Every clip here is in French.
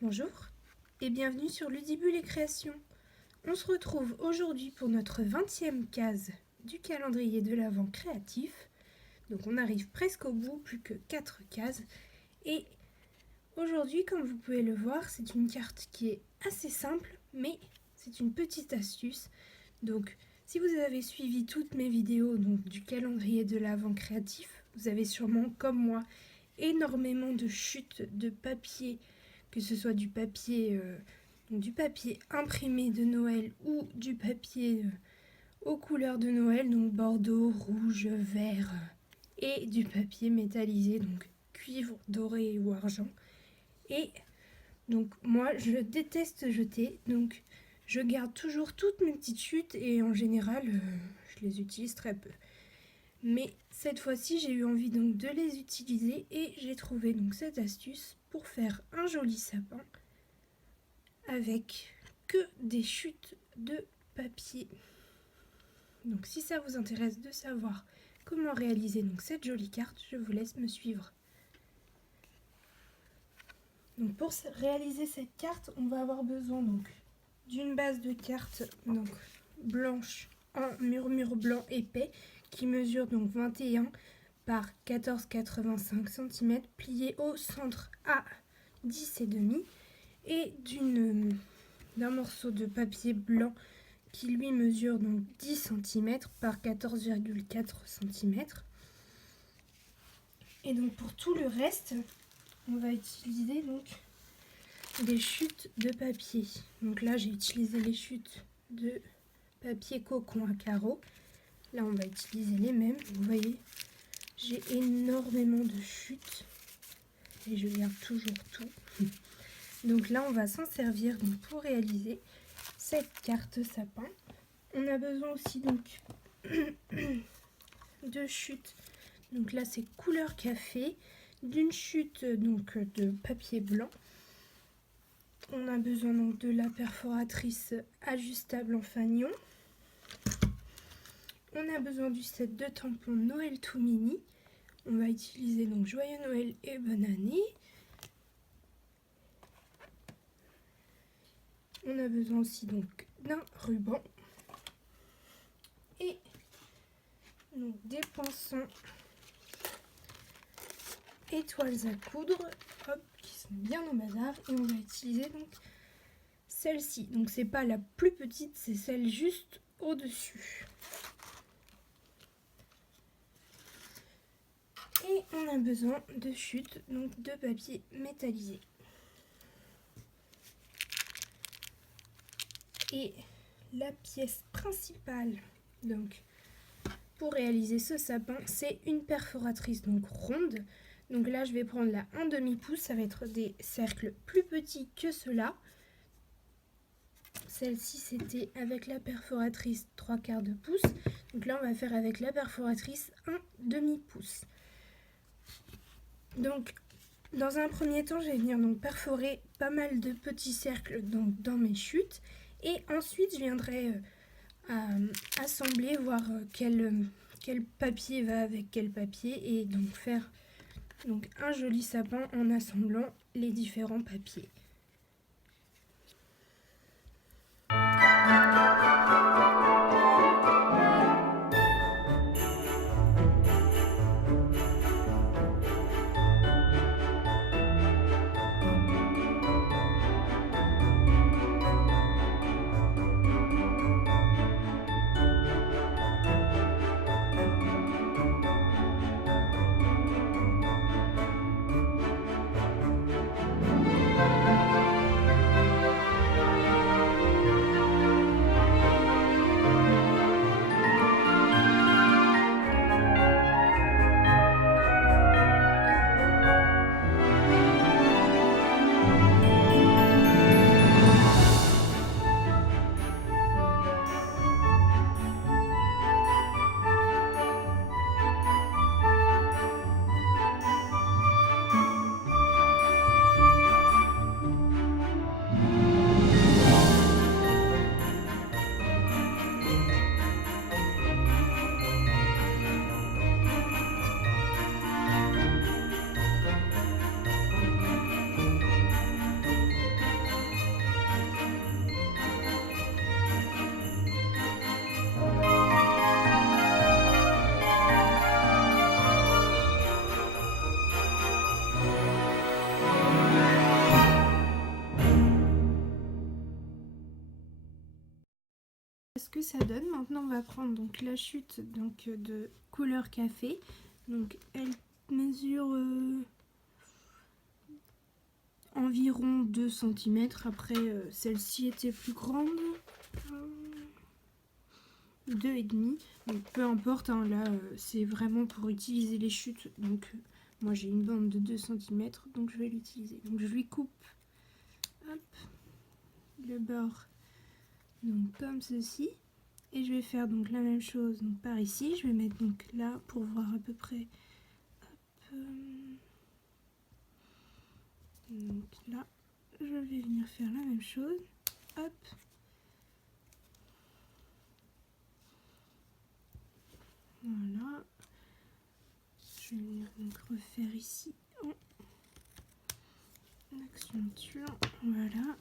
Bonjour et bienvenue sur Ludibule et Création. On se retrouve aujourd'hui pour notre 20e case du calendrier de l'Avent créatif. Donc on arrive presque au bout, plus que 4 cases. Et aujourd'hui, comme vous pouvez le voir, c'est une carte qui est assez simple, mais c'est une petite astuce. Donc si vous avez suivi toutes mes vidéos du calendrier de l'Avent créatif, vous avez sûrement, comme moi, énormément de chutes de papier, que ce soit du papier imprimé de Noël ou du papier aux couleurs de Noël, donc bordeaux, rouge, vert, et du papier métallisé, donc cuivre, doré ou argent. Et donc moi je déteste jeter, donc je garde toujours toutes mes petites chutes et en général je les utilise très peu. Mais cette fois-ci, j'ai eu envie donc de les utiliser et j'ai trouvé donc cette astuce pour faire un joli sapin avec que des chutes de papier. Donc si ça vous intéresse de savoir comment réaliser donc cette jolie carte, je vous laisse me suivre. Donc pour réaliser cette carte, on va avoir besoin donc d'une base de carte donc blanche en murmure blanc épais qui mesure donc 21 par 14,85 cm, pliée au centre à 10,5 et d'un morceau de papier blanc qui lui mesure donc 10 cm par 14,4 cm. Et donc pour tout le reste, on va utiliser donc des chutes de papier. Donc là j'ai utilisé les chutes de papier coton à carreaux. Là on va utiliser les mêmes. Vous voyez, j'ai énormément de chutes et je garde toujours tout. Donc là on va s'en servir donc pour réaliser cette carte sapin. On a besoin aussi donc de chutes. Donc là c'est couleur café, d'une chute donc de papier blanc. On a besoin donc de la perforatrice ajustable en fanion. On a besoin du set de tampons Noël tout mini. On va utiliser donc Joyeux Noël et Bonne Année. On a besoin aussi donc d'un ruban et donc des poinçons étoiles à coudre, hop, qui sont bien au bazar. Et on va utiliser donc celle-ci. Donc c'est pas la plus petite, c'est celle juste au-dessus. Et on a besoin de chutes donc de papier métallisé. Et la pièce principale donc pour réaliser ce sapin, c'est une perforatrice donc ronde. Donc là je vais prendre la 1/2 pouce, ça va être des cercles plus petits que ceux-là. Celle-ci c'était avec la perforatrice 3/4 de pouce. Donc là on va faire avec la perforatrice 1/2 pouce. Donc dans un premier temps, je vais venir donc perforer pas mal de petits cercles donc dans mes chutes. Et ensuite, je viendrai assembler, voir quel papier va avec quel papier. Et donc faire donc un joli sapin en assemblant les différents papiers. ça donne. Maintenant on va prendre donc la chute donc, de couleur café. Donc elle mesure environ 2 cm. Après celle-ci était plus grande. 2,5. Donc peu importe, hein, là c'est vraiment pour utiliser les chutes. Donc moi j'ai une bande de 2 cm, donc je vais l'utiliser. Donc je lui coupe hop, le bord donc comme ceci. Et je vais faire donc la même chose donc par ici. Je vais mettre donc là pour voir à peu près. Hop, donc là, je vais venir faire la même chose. Hop. Voilà. Je vais venir donc refaire ici en accentuant. Voilà.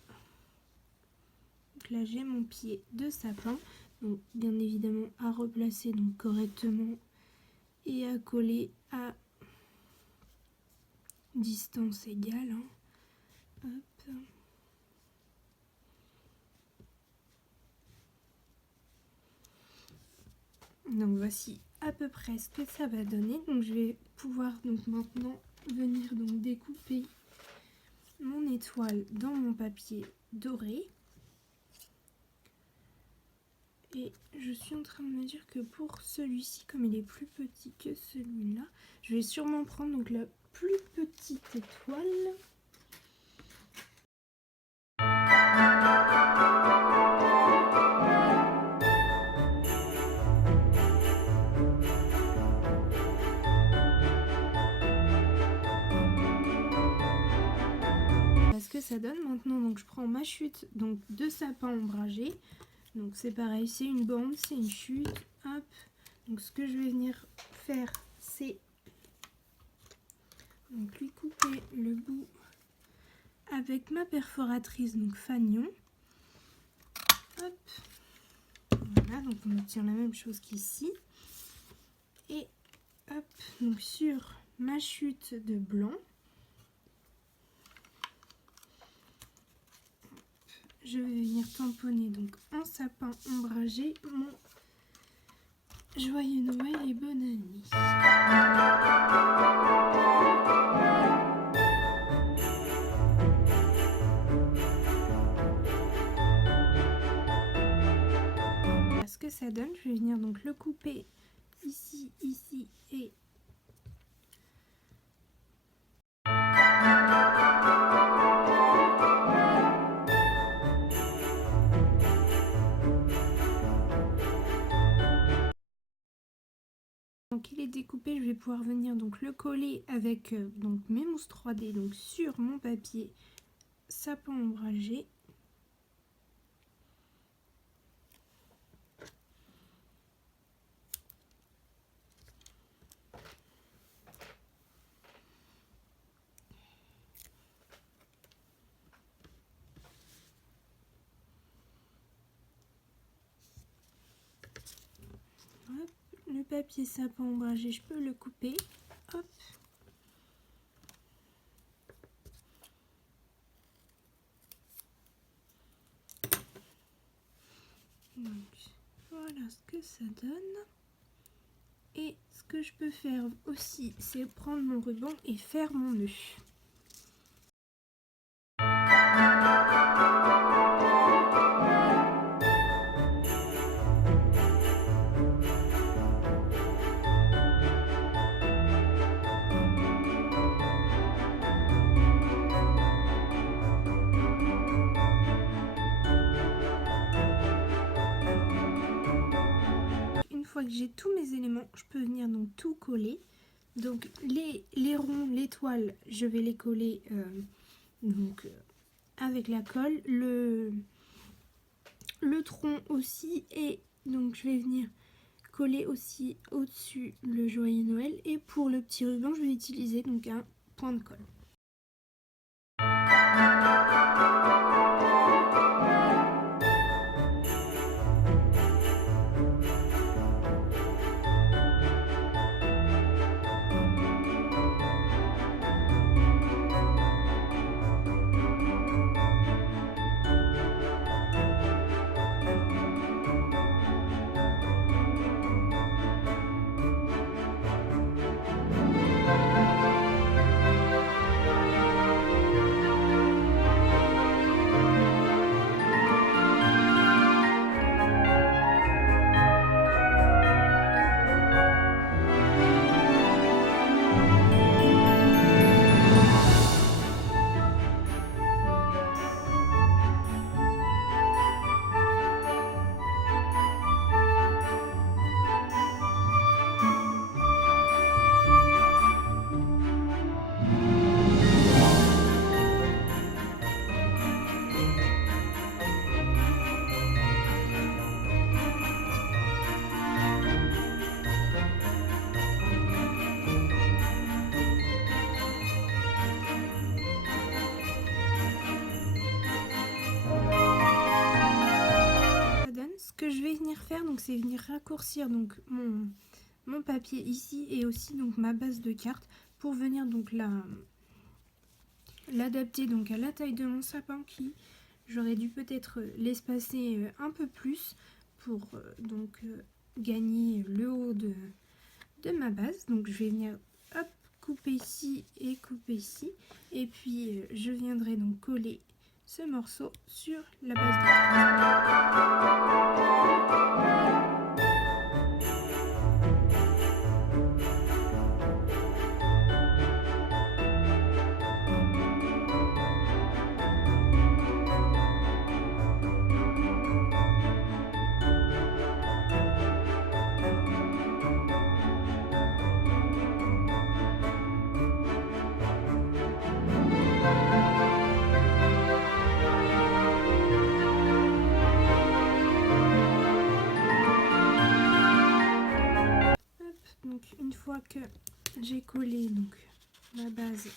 Donc là j'ai mon pied de sapin. Donc bien évidemment à replacer donc correctement et à coller à distance égale. Hein. Hop. Donc voici à peu près ce que ça va donner. Donc je vais pouvoir donc maintenant venir donc découper mon étoile dans mon papier doré. Et je suis en train de me dire que pour celui-ci, comme il est plus petit que celui-là, je vais sûrement prendre donc la plus petite étoile. Ce que ça donne maintenant, donc je prends ma chute donc de sapin ombragé. Donc c'est pareil, c'est une bande, c'est une chute. Hop. Donc ce que je vais venir faire, c'est donc lui couper le bout avec ma perforatrice, donc fanion. Hop. Voilà, donc on obtient la même chose qu'ici. Et hop, donc sur ma chute de blanc, je vais venir tamponner donc en sapin ombragé mon joyeux Noël et bonne année. Ce que ça donne, je vais venir donc le couper ici, ici et donc il est découpé. Je vais pouvoir venir donc le coller avec donc mes mousses 3D donc sur mon papier sapin ombragé. Hop, le papier sapin ombragé, je peux le couper. Hop. Donc voilà ce que ça donne. Et ce que je peux faire aussi, c'est prendre mon ruban et faire mon nœud. Une fois que j'ai tous mes éléments, je peux venir donc tout coller. Donc les ronds, l'étoile, je vais les coller avec la colle. Le tronc aussi, et donc je vais venir coller aussi au-dessus le joyeux Noël. Et pour le petit ruban, je vais utiliser donc un point de colle. c'est venir raccourcir donc mon papier ici et aussi donc ma base de carte pour venir donc l'adapter donc à la taille de mon sapin qui j'aurais dû peut-être l'espacer un peu plus pour gagner le haut de ma base. Donc je vais venir hop couper ici et couper ici et puis je viendrai donc coller ce morceau sur la base de Donc une fois que j'ai collé donc ma base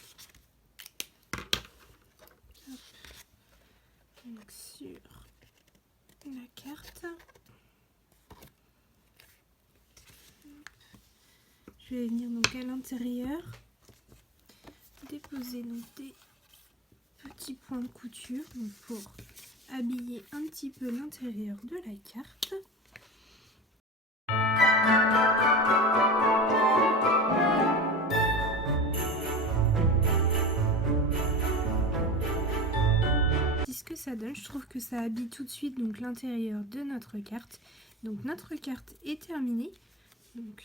donc sur la carte, je vais venir donc à l'intérieur déposer donc des petits points de couture donc pour habiller un petit peu l'intérieur de la carte. Ce que ça donne, je trouve que ça habille tout de suite donc l'intérieur de notre carte. Donc notre carte est terminée. Donc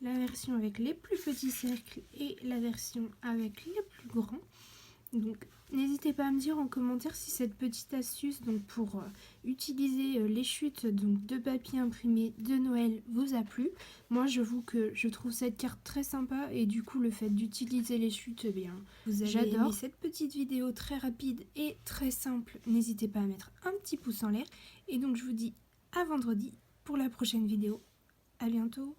la version avec les plus petits cercles et la version avec les plus grands. Donc n'hésitez pas à me dire en commentaire si cette petite astuce donc pour utiliser les chutes donc de papier imprimé de Noël vous a plu. Moi j'avoue que je trouve cette carte très sympa et du coup le fait d'utiliser les chutes, eh bien j'adore. Aimé cette petite vidéo très rapide et très simple, n'hésitez pas à mettre un petit pouce en l'air et donc je vous dis à vendredi pour la prochaine vidéo. À bientôt.